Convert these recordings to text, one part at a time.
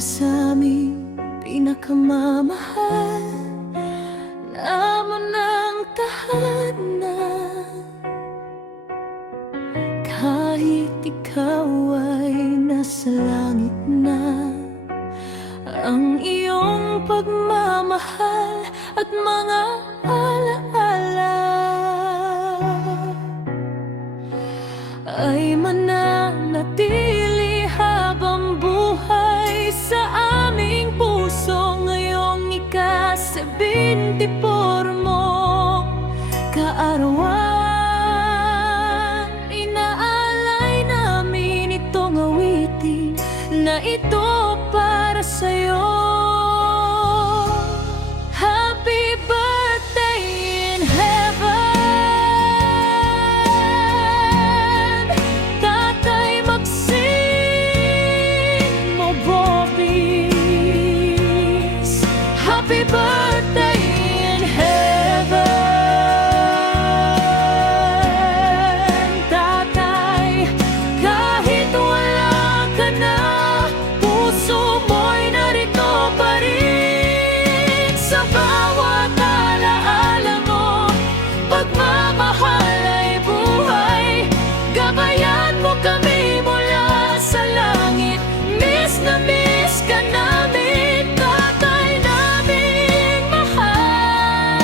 sa aming pinakamamahal, naman ng tahanan. Kahit ikaw ay nasa langit na, ang iyong pagmamahal at mga alaala ay mananatili habang buhay sa aming puso. Ngayong ika-24 mong kaarawan, inaalay namin itong awitin na ito para sa'yo. Happy birthday in heaven, Tatay Maximo Bobis. Happy birthday in heaven, Tatay. Kahit wala ka na, puso mo'y narito pa rin. Sa bawat alaala mo, pagmamahal ay buhay. Gabayan mo kami mula sa langit. Miss na miss ka namin, Tatay naming mahal.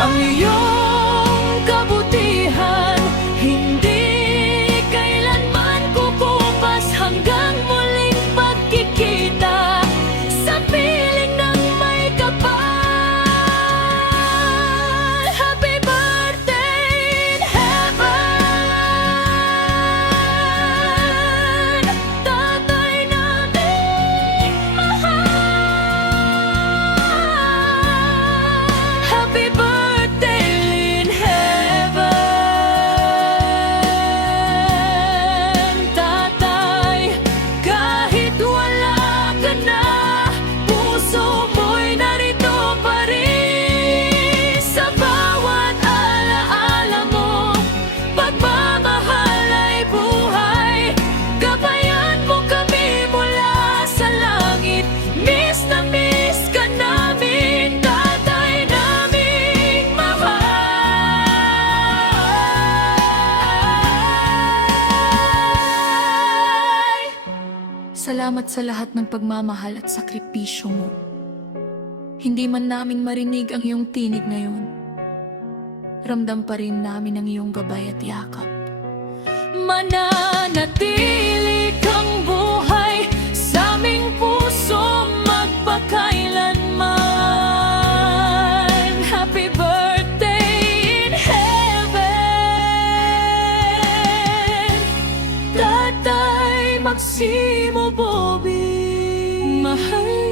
Ang iyong kabutihan hindi kailanman kukupas, hanggang muling pagkikita sa piling ng may kapal. Happy birthday in heaven, Tatay naming mahal. Happy birthday in heaven, Tatay. Kahit wala ka na, puso mo'y narito pa rin. Sa bawat alaala mo, pagmamahal ay buhay. Gabayan mo kami mula sa langit. Miss na miss ka namin, Tatay naming mahal. Salamat sa lahat ng pagmamahal at sakripisyo mo. Hindi man namin marinig ang iyong tinig ngayon, ramdam pa rin namin ang iyong gabay at yakap. Mananatili kang buhay sa aming puso magpakailanman. Happy birthday in heaven, Tatay Maximo Bobis. Mahal